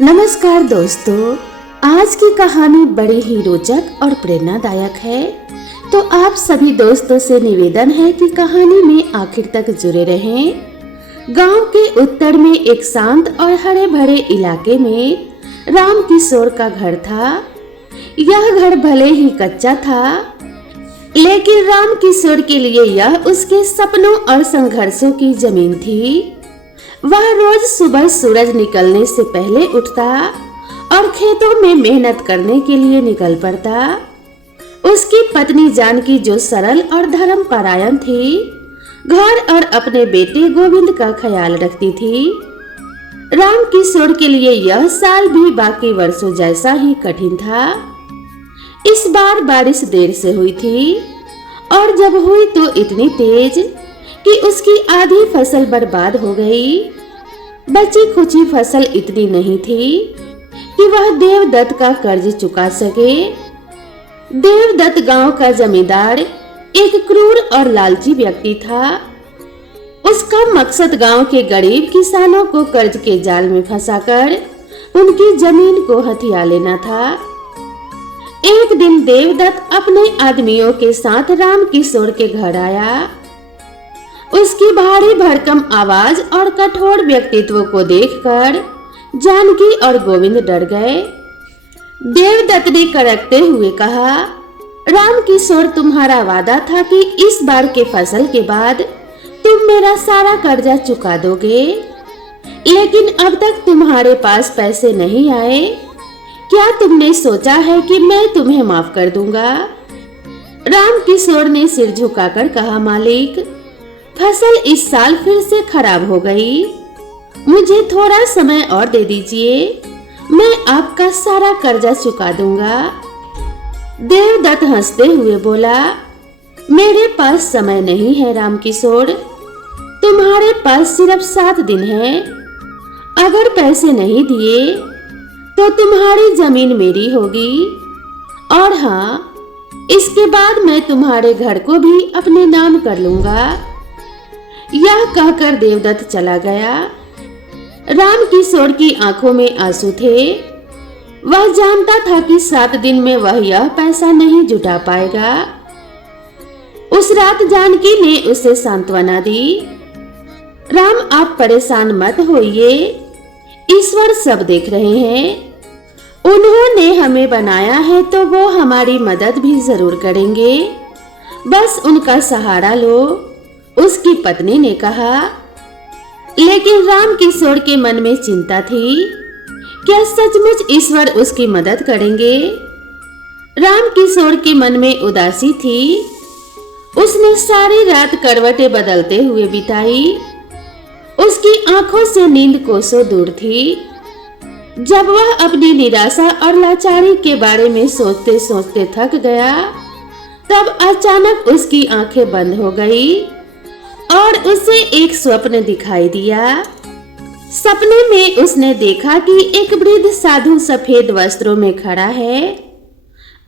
नमस्कार दोस्तों, आज की कहानी बड़ी ही रोचक और प्रेरणादायक है। तो आप सभी दोस्तों से निवेदन है कि कहानी में आखिर तक जुड़े रहें। गांव के उत्तर में एक शांत और हरे भरे इलाके में राम किशोर का घर था। यह घर भले ही कच्चा था, लेकिन राम किशोर के लिए यह उसके सपनों और संघर्षों की जमीन थी। वह रोज सुबह सूरज निकलने से पहले उठता और खेतों में मेहनत करने के लिए निकल पड़ता। उसकी पत्नी जानकी, जो सरल और धर्मपरायण थी, घर और अपने बेटे गोविंद का ख्याल रखती थी। राम किशोर के लिए यह साल भी बाकी वर्षों जैसा ही कठिन था। इस बार बारिश देर से हुई थी और जब हुई तो इतनी तेज कि उसकी आधी फसल बर्बाद हो गई। बची खुची फसल इतनी नहीं थी कि वह देवदत्त का कर्ज चुका सके। देवदत्त गांव का जमींदार एक क्रूर और लालची व्यक्ति था। उसका मकसद गांव के गरीब किसानों को कर्ज के जाल में फंसाकर उनकी जमीन को हथिया लेना था। एक दिन देवदत्त अपने आदमियों के साथ राम किशोर के घर आया। उसकी भारी भरकम आवाज और कठोर व्यक्तित्व को देखकर जानकी और गोविंद डर गए। देवदत्त ने कड़कते हुए कहा, राम किशोर, तुम्हारा वादा था कि इस बार के फसल के बाद तुम मेरा सारा कर्जा चुका दोगे, लेकिन अब तक तुम्हारे पास पैसे नहीं आए। क्या तुमने सोचा है कि मैं तुम्हें माफ कर दूंगा? राम किशोर ने सिर झुकाकर कहा, मालिक, फसल इस साल फिर से खराब हो गई। मुझे थोड़ा समय और दे दीजिए, मैं आपका सारा कर्जा चुका दूंगा। देवदत्त हंसते हुए बोला, मेरे पास समय नहीं है राम किशोर, तुम्हारे पास सिर्फ 7 दिन है। अगर पैसे नहीं दिए तो तुम्हारी जमीन मेरी होगी, और हाँ, इसके बाद मैं तुम्हारे घर को भी अपने नाम कर लूंगा। यह कहकर देवदत्त चला गया। राम किशोर की आंखों में आंसू थे। वह जानता था कि 7 दिन में वह यह पैसा नहीं जुटा पाएगा। उस रात जानकी ने उसे सांत्वना दी, राम, आप परेशान मत होइए, ईश्वर सब देख रहे हैं। उन्होंने हमें बनाया है तो वो हमारी मदद भी जरूर करेंगे, बस उनका सहारा लो, उसकी पत्नी ने कहा। लेकिन राम किशोर के मन में चिंता थी, क्या सचमुच ईश्वर उसकी मदद करेंगे? राम किशोर के मन में उदासी थी। उसने सारी रात करवटें बदलते हुए बिताई। उसकी आंखों से नींद कोसों दूर थी। जब वह अपनी निराशा और लाचारी के बारे में सोचते सोचते थक गया, तब अचानक उसकी आंखें बंद हो गई और उसे एक स्वप्न दिखाई दिया। सपने में उसने देखा कि एक वृद्ध साधु सफेद वस्त्रों में खड़ा है।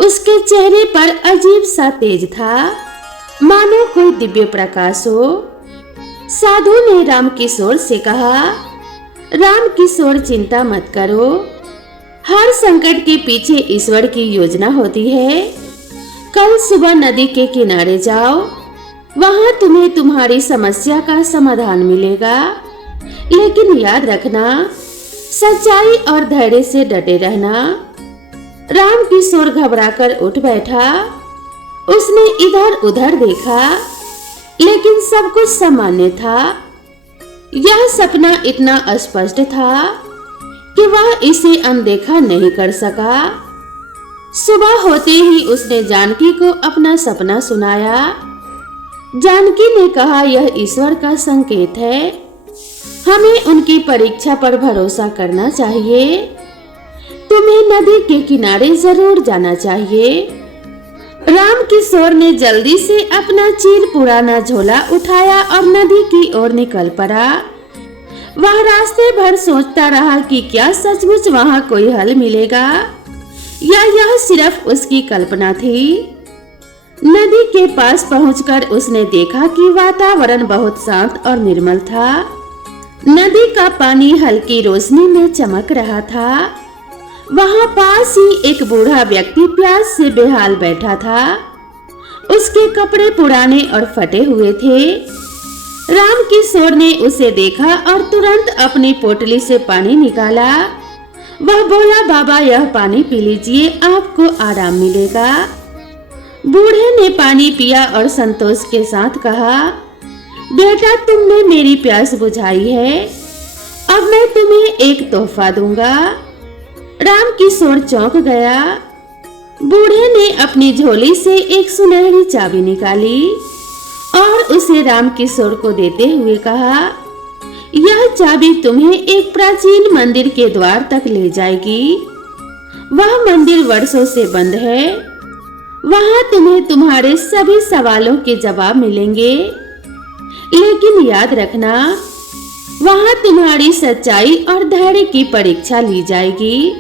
उसके चेहरे पर अजीब सा तेज था, मानो कोई दिव्य प्रकाश हो। साधु ने राम किशोर से कहा, राम किशोर, चिंता मत करो, हर संकट के पीछे ईश्वर की योजना होती है। कल सुबह नदी के किनारे जाओ, वहां तुम्हें तुम्हारी समस्या का समाधान मिलेगा। लेकिन याद रखना, सच्चाई और धैर्य से डटे रहना। राम किशोर घबराकर उठ बैठा। उसने इधर उधर देखा, लेकिन सब कुछ सामान्य था। यह सपना इतना स्पष्ट था कि वह इसे अनदेखा नहीं कर सका। सुबह होते ही उसने जानकी को अपना सपना सुनाया। जानकी ने कहा, यह ईश्वर का संकेत है, हमें उनकी परीक्षा पर भरोसा करना चाहिए। तुम्हें नदी के किनारे जरूर जाना चाहिए। राम किशोर ने जल्दी से अपना चीर पुराना झोला उठाया और नदी की ओर निकल पड़ा। वह रास्ते भर सोचता रहा कि क्या सचमुच वहां कोई हल मिलेगा या यह सिर्फ उसकी कल्पना थी। नदी के पास पहुंचकर उसने देखा कि वातावरण बहुत शांत और निर्मल था। नदी का पानी हल्की रोशनी में चमक रहा था। वहां पास ही एक बूढ़ा व्यक्ति प्यास से बेहाल बैठा था। उसके कपड़े पुराने और फटे हुए थे। राम किशोर ने उसे देखा और तुरंत अपनी पोटली से पानी निकाला। वह बोला, बाबा यह पानी पी लीजिए, आपको आराम मिलेगा। बूढ़े ने पानी पिया और संतोष के साथ कहा, बेटा तुमने मेरी प्यास बुझाई है, अब मैं तुम्हें एक तोहफा दूंगा। राम किशोर चौंक गया। बूढ़े ने अपनी झोली से एक सुनहरी चाबी निकाली और उसे राम किशोर को देते हुए कहा, यह चाबी तुम्हें एक प्राचीन मंदिर के द्वार तक ले जाएगी। वह मंदिर वर्षों से बंद है। वहां तुम्हें तुम्हारे सभी सवालों के जवाब मिलेंगे, लेकिन याद रखना वहां तुम्हारी सच्चाई और धैर्य की परीक्षा ली जाएगी।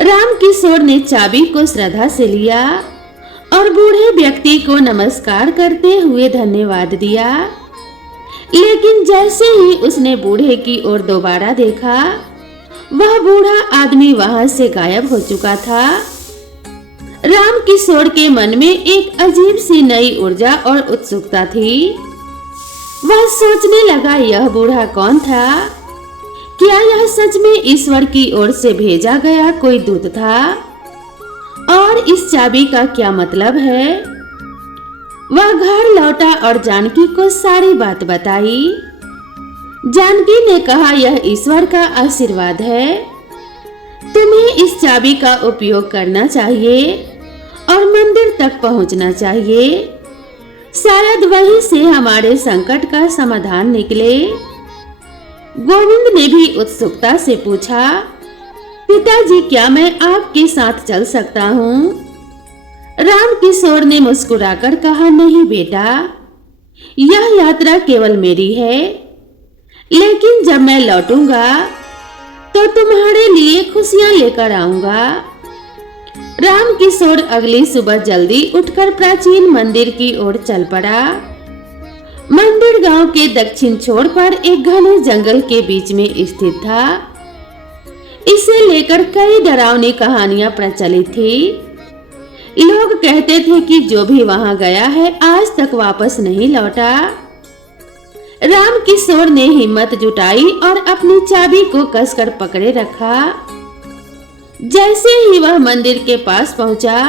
राम किशोर ने चाबी को श्रद्धा से लिया और बूढ़े व्यक्ति को नमस्कार करते हुए धन्यवाद दिया। लेकिन जैसे ही उसने बूढ़े की ओर दोबारा देखा, वह बूढ़ा आदमी वहां से गायब हो चुका था। राम किशोर के मन में एक अजीब सी नई ऊर्जा और उत्सुकता थी। वह सोचने लगा, यह बूढ़ा कौन था? क्या यह सच में ईश्वर की ओर से भेजा गया कोई दूत था? और इस चाबी का क्या मतलब है? वह घर लौटा और जानकी को सारी बात बताई। जानकी ने कहा, यह ईश्वर का आशीर्वाद है। तुम्हें इस चाबी का उपयोग करना चाहिए और मंदिर तक पहुंचना चाहिए। शायद वहीं से हमारे संकट का समाधान निकले। गोविंद ने भी उत्सुकता से पूछा, पिताजी क्या मैं आपके साथ चल सकता हूँ? राम किशोर ने मुस्कुराकर कहा, नहीं बेटा, यह यात्रा केवल मेरी है, लेकिन जब मैं लौटूंगा तो तुम्हारे लिए खुशियां लेकर आऊंगा। राम किशोर अगली सुबह जल्दी उठकर प्राचीन मंदिर की ओर चल पड़ा। मंदिर गांव के दक्षिण छोर पर एक घने जंगल के बीच में स्थित था। इसे लेकर कई डरावनी कहानियां प्रचलित थी। लोग कहते थे कि जो भी वहां गया है आज तक वापस नहीं लौटा। राम किशोर ने हिम्मत जुटाई और अपनी चाबी को कसकर पकड़े रखा। जैसे ही वह मंदिर के पास पहुंचा,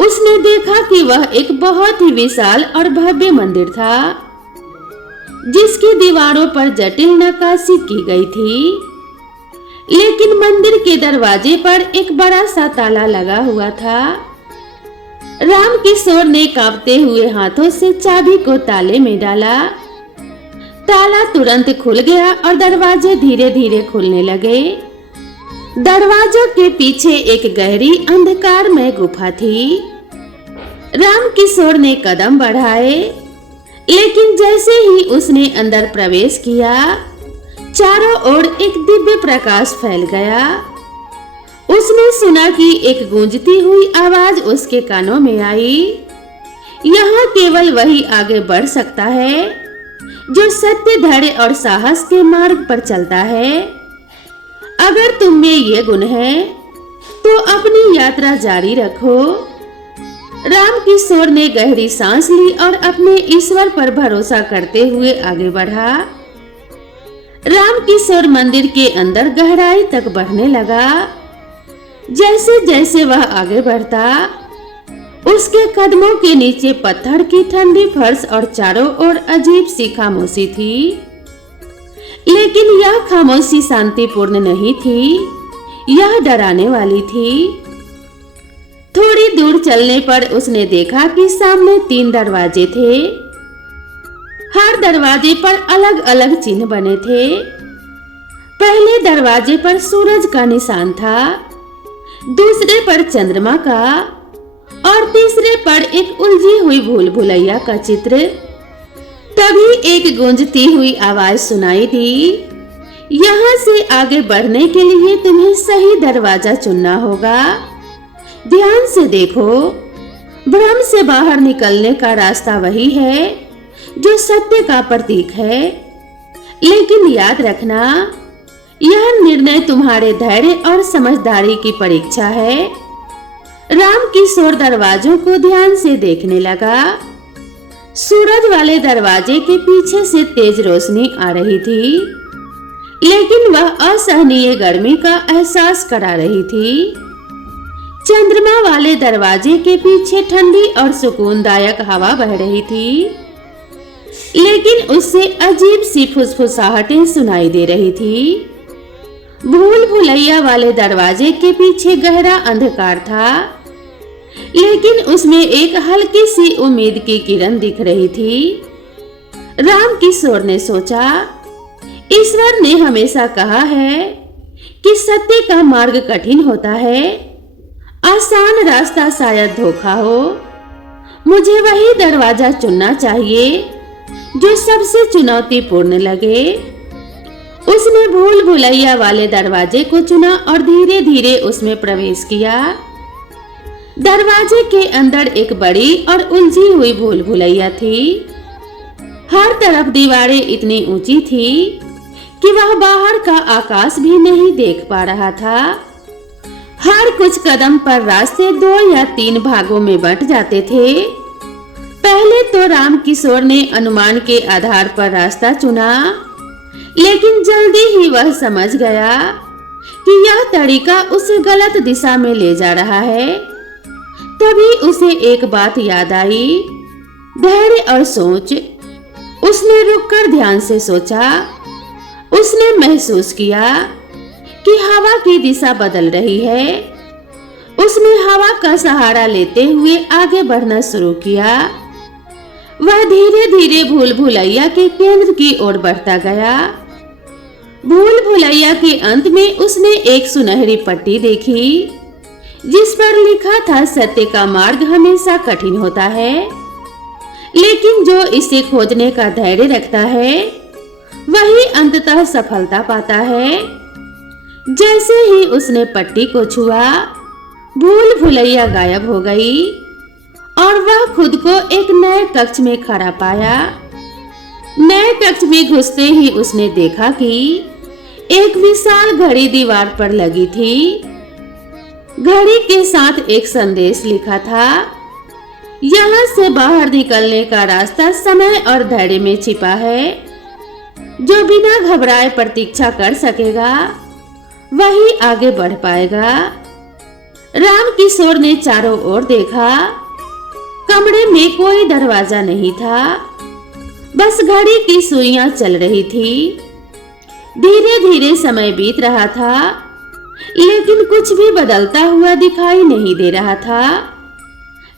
उसने देखा कि वह एक बहुत ही विशाल और भव्य मंदिर था, जिसकी दीवारों पर जटिल नक्काशी की गई थी। लेकिन मंदिर के दरवाजे पर एक बड़ा सा ताला लगा हुआ था। राम किशोर ने कांपते हुए हाथों से चाबी को ताले में डाला। ताला तुरंत खुल गया और दरवाजे धीरे धीरे खुलने लगे। दरवाजों के पीछे एक गहरी अंधकारमय गुफा थी। राम किशोर ने कदम बढ़ाए, लेकिन जैसे ही उसने अंदर प्रवेश किया, चारों ओर एक दिव्य प्रकाश फैल गया। उसने सुना कि एक गूंजती हुई आवाज उसके कानों में आई, यहाँ केवल वही आगे बढ़ सकता है जो सत्य, धैर्य और साहस के मार्ग पर चलता है। अगर तुम में ये गुण है तो अपनी यात्रा जारी रखो। राम किशोर ने गहरी सांस ली और अपने ईश्वर पर भरोसा करते हुए आगे बढ़ा। राम किशोर मंदिर के अंदर गहराई तक बढ़ने लगा। जैसे जैसे वह आगे बढ़ता, उसके कदमों के नीचे पत्थर की ठंडी फर्श और चारों ओर अजीब सी खामोशी थी। लेकिन यह खामोशी शांतिपूर्ण नहीं थी, यह डराने वाली थी। थोड़ी दूर चलने पर उसने देखा कि सामने 3 दरवाजे थे। हर दरवाजे पर अलग अलग चिन्ह बने थे। पहले दरवाजे पर सूरज का निशान था, दूसरे पर चंद्रमा का और तीसरे पर एक उलझी हुई भूल भुलैया का चित्र। तभी एक गूंजती हुई आवाज सुनाई दी, यहाँ से आगे बढ़ने के लिए तुम्हें सही दरवाजा चुनना होगा। ध्यान से देखो, भ्रम से बाहर निकलने का रास्ता वही है जो सत्य का प्रतीक है। लेकिन याद रखना, यह निर्णय तुम्हारे धैर्य और समझदारी की परीक्षा है। राम किशोर दरवाजों को ध्यान से देखने लगा। सूरज वाले दरवाजे के पीछे से तेज रोशनी आ रही थी, लेकिन वह असहनीय गर्मी का एहसास करा रही थी। चंद्रमा वाले दरवाजे के पीछे ठंडी और सुकूनदायक हवा बह रही थी, लेकिन उससे अजीब सी फुसफुसाहटें सुनाई दे रही थी। भूल भुलैया वाले दरवाजे के पीछे गहरा अंधकार था, लेकिन उसमें एक हल्की सी उम्मीद की किरण दिख रही थी। राम किशोर ने सोचा, ईश्वर ने हमेशा कहा है कि सत्य का मार्ग कठिन होता है, आसान रास्ता शायद धोखा हो। मुझे वही दरवाजा चुनना चाहिए जो सबसे चुनौतीपूर्ण लगे। उसने भूल भुलैया वाले दरवाजे को चुना और धीरे धीरे उसमें प्रवेश किया। दरवाजे के अंदर एक बड़ी और उलझी हुई भूल भुलैया थी। हर तरफ दीवारें इतनी ऊंची थी कि वह बाहर का आकाश भी नहीं देख पा रहा था। हर कुछ कदम पर रास्ते 2 या 3 भागों में बंट जाते थे। पहले तो राम किशोर ने अनुमान के आधार पर रास्ता चुना, लेकिन जल्दी ही वह समझ गया कि यह तरीका उसे गलत दिशा में ले जा रहा है। तभी उसे एक बात याद आई, धैर्य और सोच। उसने रुककर ध्यान से सोचा। उसने महसूस किया कि हवा की दिशा बदल रही है। उसने हवा का सहारा लेते हुए आगे बढ़ना शुरू किया। वह धीरे धीरे भूल भुलैया के केंद्र की ओर बढ़ता गया। भूल भुलैया के अंत में उसने एक सुनहरी पट्टी देखी, जिस पर लिखा था, सत्य का मार्ग हमेशा कठिन होता है, लेकिन जो इसे खोजने का धैर्य रखता है वही अंततः सफलता पाता है। जैसे ही उसने पट्टी को छुआ, भूल भुलैया गायब हो गई और वह खुद को एक नए कक्ष में खड़ा पाया। नए कक्ष में घुसते ही उसने देखा कि एक विशाल घड़ी दीवार पर लगी थी। घड़ी के साथ एक संदेश लिखा था, यहाँ से बाहर निकलने का रास्ता समय और धैर्य में छिपा है। जो बिना घबराए प्रतीक्षा कर सकेगा वही आगे बढ़ पाएगा। राम किशोर ने चारों ओर देखा। कमरे में कोई दरवाजा नहीं था, बस घड़ी की सुइयां चल रही थी। धीरे धीरे समय बीत रहा था, लेकिन कुछ भी बदलता हुआ दिखाई नहीं दे रहा था।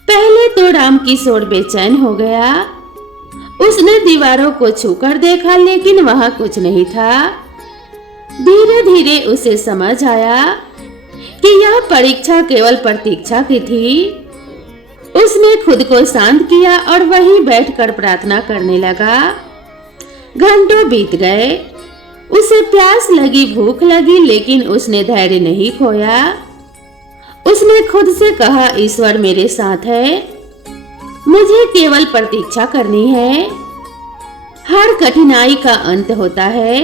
पहले तो राम किशोर बेचैन हो गया। उसने दीवारों को छूकर देखा, लेकिन वहां कुछ नहीं था। धीरे धीरे उसे समझ आया कि यह परीक्षा केवल प्रतीक्षा की थी। उसने खुद को शांत किया और वहीं बैठकर प्रार्थना करने लगा। घंटों बीत गए। उसे प्यास लगी, भूख लगी, लेकिन उसने धैर्य नहीं खोया। उसने खुद से कहा, ईश्वर मेरे साथ है, मुझे केवल प्रतीक्षा करनी है। हर कठिनाई का अंत होता है।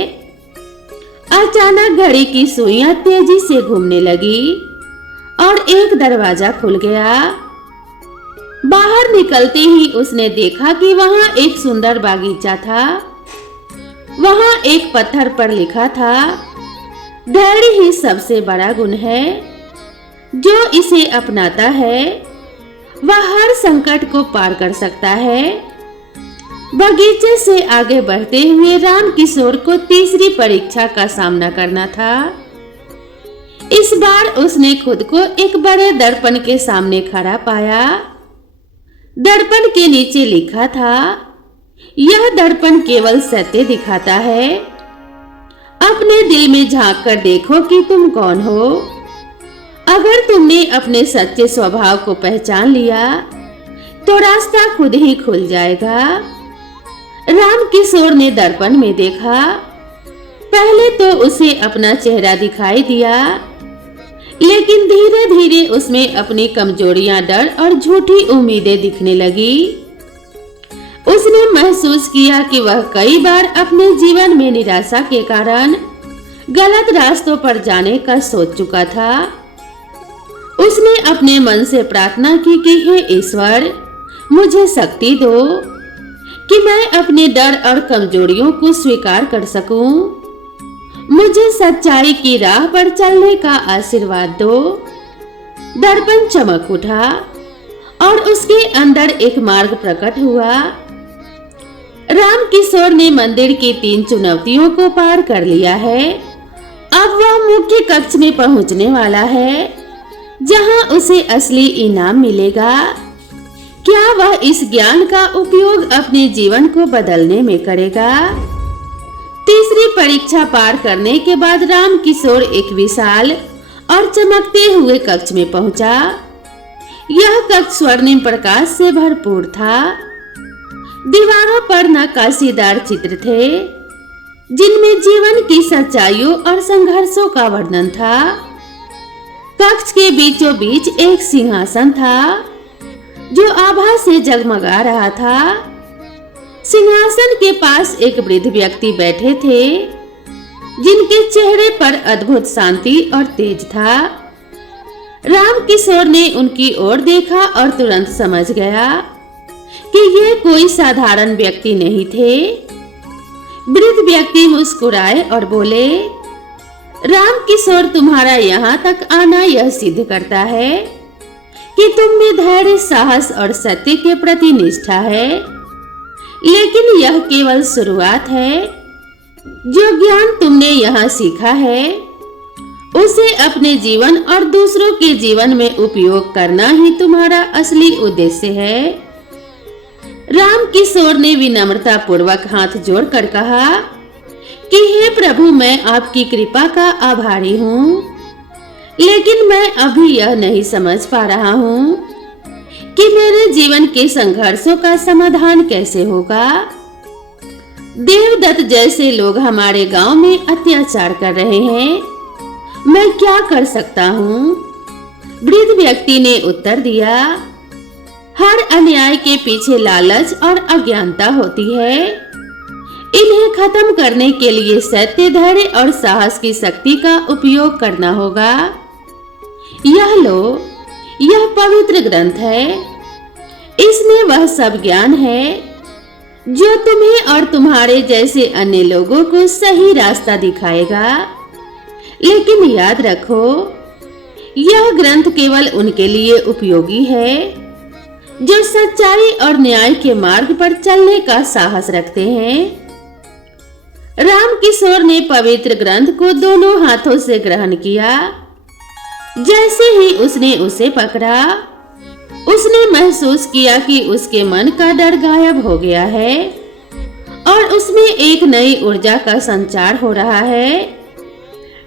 अचानक घड़ी की सुइयां तेजी से घूमने लगी और एक दरवाजा खुल गया। बाहर निकलते ही उसने देखा कि वहां एक सुंदर बागीचा था। वहां एक पत्थर पर लिखा था, धैर्य ही सबसे बड़ा गुण है। जो इसे अपनाता है वह हर संकट को पार कर सकता है। बगीचे से आगे बढ़ते हुए राम किशोर को तीसरी परीक्षा का सामना करना था। इस बार उसने खुद को एक बड़े दर्पण के सामने खड़ा पाया। दर्पण के नीचे लिखा था, यह दर्पण केवल सत्य दिखाता है। अपने दिल में झांक कर देखो कि तुम कौन हो। अगर तुमने अपने सच्चे स्वभाव को पहचान लिया तो रास्ता खुद ही खुल जाएगा। राम किशोर ने दर्पण में देखा। पहले तो उसे अपना चेहरा दिखाई दिया, लेकिन धीरे धीरे उसमें अपनी कमजोरियां, डर और झूठी उम्मीदें दिखने लगी। उसने महसूस किया कि वह कई बार अपने जीवन में निराशा के कारण गलत रास्तों पर जाने का सोच चुका था। उसने अपने मन से प्रार्थना की कि हे ईश्वर, मुझे शक्ति दो कि मैं अपने डर और कमजोरियों को स्वीकार कर सकूं। मुझे सच्चाई की राह पर चलने का आशीर्वाद दो। दर्पण चमक उठा और उसके अंदर एक मार्ग प्रकट हुआ। राम किशोर ने मंदिर की 3 चुनौतियों को पार कर लिया है। अब वह मुख्य कक्ष में पहुंचने वाला है, जहां उसे असली इनाम मिलेगा। क्या वह इस ज्ञान का उपयोग अपने जीवन को बदलने में करेगा? तीसरी परीक्षा पार करने के बाद राम किशोर एक विशाल और चमकते हुए कक्ष में पहुंचा। यह कक्ष स्वर्णिम प्रकाश से भरपूर था। दीवारों पर नक्काशीदार चित्र थे, जिनमें जीवन की सच्चाइयों और संघर्षों का वर्णन था। कक्ष के बीचों बीच एक सिंहासन था, जो आभा से जगमगा रहा था। सिंहासन के पास एक वृद्ध व्यक्ति बैठे थे, जिनके चेहरे पर अद्भुत शांति और तेज था। राम किशोर ने उनकी ओर देखा और तुरंत समझ गया कि ये कोई साधारण व्यक्ति नहीं थे। वृद्ध व्यक्ति मुस्कुराए और बोले, राम किशोर, तुम्हारा यहाँ तक आना यह सिद्ध करता है कि तुम में धैर्य, साहस और सत्य के प्रति निष्ठा है। लेकिन यह केवल शुरुआत है। जो ज्ञान तुमने यहाँ सीखा है, उसे अपने जीवन और दूसरों के जीवन में उपयोग करना ही तुम्हारा असली उद्देश्य है। राम किशोर ने विनम्रता पूर्वक हाथ जोड़कर कहा कि हे प्रभु, मैं आपकी कृपा का आभारी हूँ, लेकिन मैं अभी यह नहीं समझ पा रहा हूँ कि मेरे जीवन के संघर्षों का समाधान कैसे होगा। देवदत्त जैसे लोग हमारे गांव में अत्याचार कर रहे हैं। मैं क्या कर सकता हूँ? वृद्ध व्यक्ति ने उत्तर दिया, हर अन्याय के पीछे लालच और अज्ञानता होती है। इन्हें खत्म करने के लिए सत्य, धैर्य और साहस की शक्ति का उपयोग करना होगा। यह लो, यह पवित्र ग्रंथ है। इसमें वह सब ज्ञान है जो तुम्हें और तुम्हारे जैसे अन्य लोगों को सही रास्ता दिखाएगा। लेकिन याद रखो, यह ग्रंथ केवल उनके लिए उपयोगी है जो सच्चाई और न्याय के मार्ग पर चलने का साहस रखते हैं। राम किशोर ने पवित्र ग्रंथ को दोनों हाथों से ग्रहण किया। जैसे ही उसने उसे पकड़ा, उसने महसूस किया कि उसके मन का डर गायब हो गया है और उसमें एक नई ऊर्जा का संचार हो रहा है।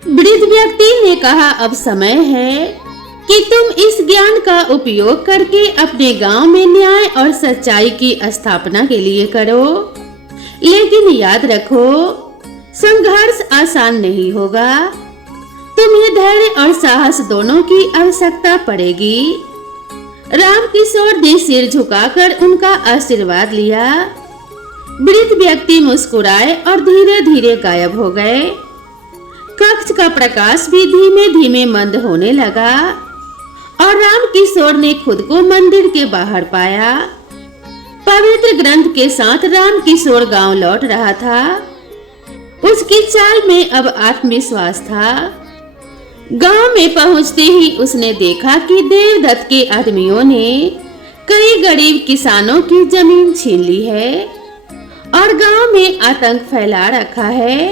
वृद्ध व्यक्ति ने कहा, अब समय है कि तुम इस ज्ञान का उपयोग करके अपने गांव में न्याय और सच्चाई की स्थापना के लिए करो। लेकिन याद रखो, संघर्ष आसान नहीं होगा। तुम्हें धैर्य और साहस दोनों की आवश्यकता पड़ेगी। राम किशोर ने सिर झुकाकर उनका आशीर्वाद लिया। वृद्ध व्यक्ति मुस्कुराए और धीरे धीरे गायब हो गए। कक्ष का प्रकाश भी धीमे धीमे मंद होने लगा और राम किशोर ने खुद को मंदिर के बाहर पाया। पवित्र ग्रंथ के साथ राम किशोर गांव लौट रहा था। उसकी चाल में अब आत्मविश्वास था। गांव में पहुंचते ही उसने देखा कि देवदत्त के आदमियों ने कई गरीब किसानों की जमीन छीन ली है और गांव में आतंक फैला रखा है।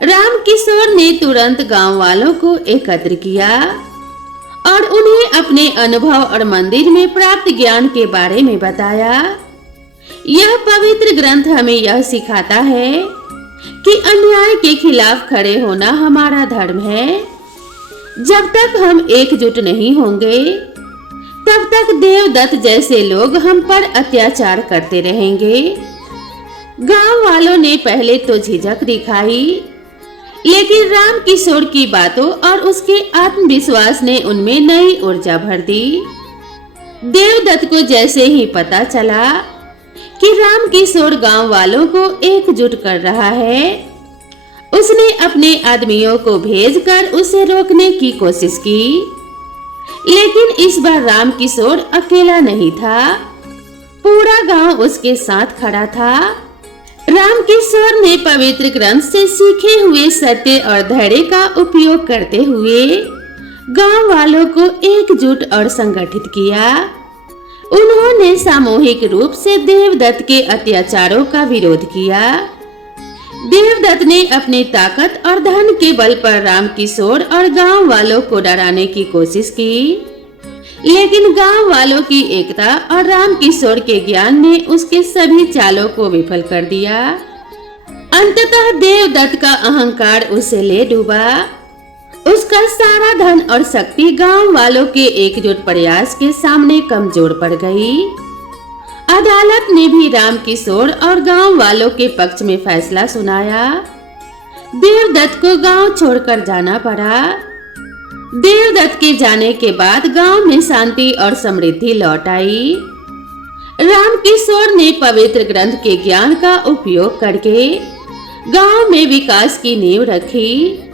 राम किशोर ने तुरंत गांव वालों को एकत्र किया और उन्हें अपने अनुभव और मंदिर में प्राप्त ज्ञान के बारे में बताया। यह पवित्र ग्रंथ हमें यह सिखाता है कि अन्याय के खिलाफ खड़े होना हमारा धर्म है। जब तक हम एकजुट नहीं होंगे, तब तक देवदत्त जैसे लोग हम पर अत्याचार करते रहेंगे। गांव वालों ने पहले तो झिझक दिखाई, लेकिन राम किशोर की बातों और उसके आत्मविश्वास ने उनमें नई ऊर्जा भर दी। देवदत्त को जैसे ही पता चला कि राम किशोर गांव वालों को एकजुट कर रहा है। उसने अपने आदमियों को भेजकर उसे रोकने की कोशिश की, लेकिन इस बार राम किशोर अकेला नहीं था, पूरा गांव उसके साथ खड़ा था। राम किशोर ने पवित्र ग्रंथ से सीखे हुए सत्य और धैर्य का उपयोग करते हुए गांव वालों को एकजुट और संगठित किया। उन्होंने सामूहिक रूप से देवदत्त के अत्याचारों का विरोध किया। देवदत्त ने अपनी ताकत और धन के बल पर राम किशोर और गांव वालों को डराने की कोशिश की, लेकिन गांव वालों की एकता और राम किशोर के ज्ञान ने उसके सभी चालों को विफल कर दिया। अंततः देवदत्त का अहंकार उसे ले डूबा। उसका सारा धन और शक्ति गांव वालों के एकजुट प्रयास के सामने कमजोर पड़ गई। अदालत ने भी राम किशोर और गांव वालों के पक्ष में फैसला सुनाया। देवदत्त को गांव छोड़कर जाना पड़ा। देवदत्त के जाने के बाद गांव में शांति और समृद्धि लौट आई। राम किशोर ने पवित्र ग्रंथ के ज्ञान का उपयोग करके गांव में विकास की नींव रखी।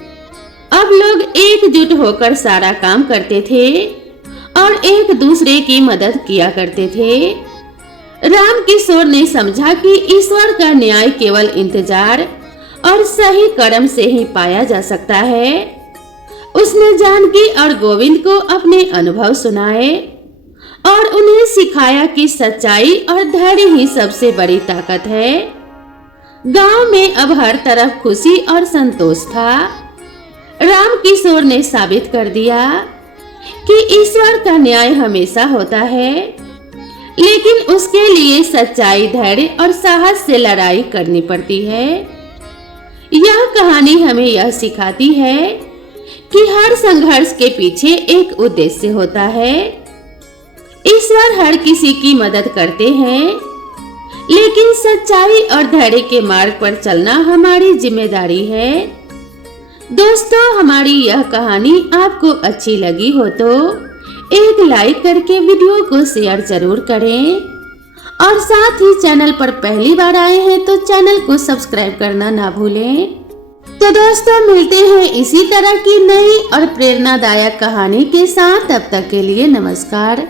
अब लोग एकजुट होकर सारा काम करते थे और एक दूसरे की मदद किया करते थे। राम किशोर ने समझा कि ईश्वर का न्याय केवल इंतजार और सही कर्म से ही पाया जा सकता है। उसने जानकी और गोविंद को अपने अनुभव सुनाए और उन्हें सिखाया कि सच्चाई और धैर्य ही सबसे बड़ी ताकत है। गांव में अब हर तरफ खुशी और संतोष था। राम किशोर ने साबित कर दिया कि ईश्वर का न्याय हमेशा होता है, लेकिन उसके लिए सच्चाई, धैर्य और साहस से लड़ाई करनी पड़ती है। यह कहानी हमें यह सिखाती है कि हर संघर्ष के पीछे एक उद्देश्य होता है। ईश्वर हर किसी की मदद करते हैं, लेकिन सच्चाई और धैर्य के मार्ग पर चलना हमारी जिम्मेदारी है। दोस्तों, हमारी यह कहानी आपको अच्छी लगी हो तो एक लाइक करके वीडियो को शेयर जरूर करें और साथ ही चैनल पर पहली बार आए हैं तो चैनल को सब्सक्राइब करना ना भूलें। तो दोस्तों, मिलते हैं इसी तरह की नई और प्रेरणादायक कहानी के साथ। तब तक के लिए नमस्कार।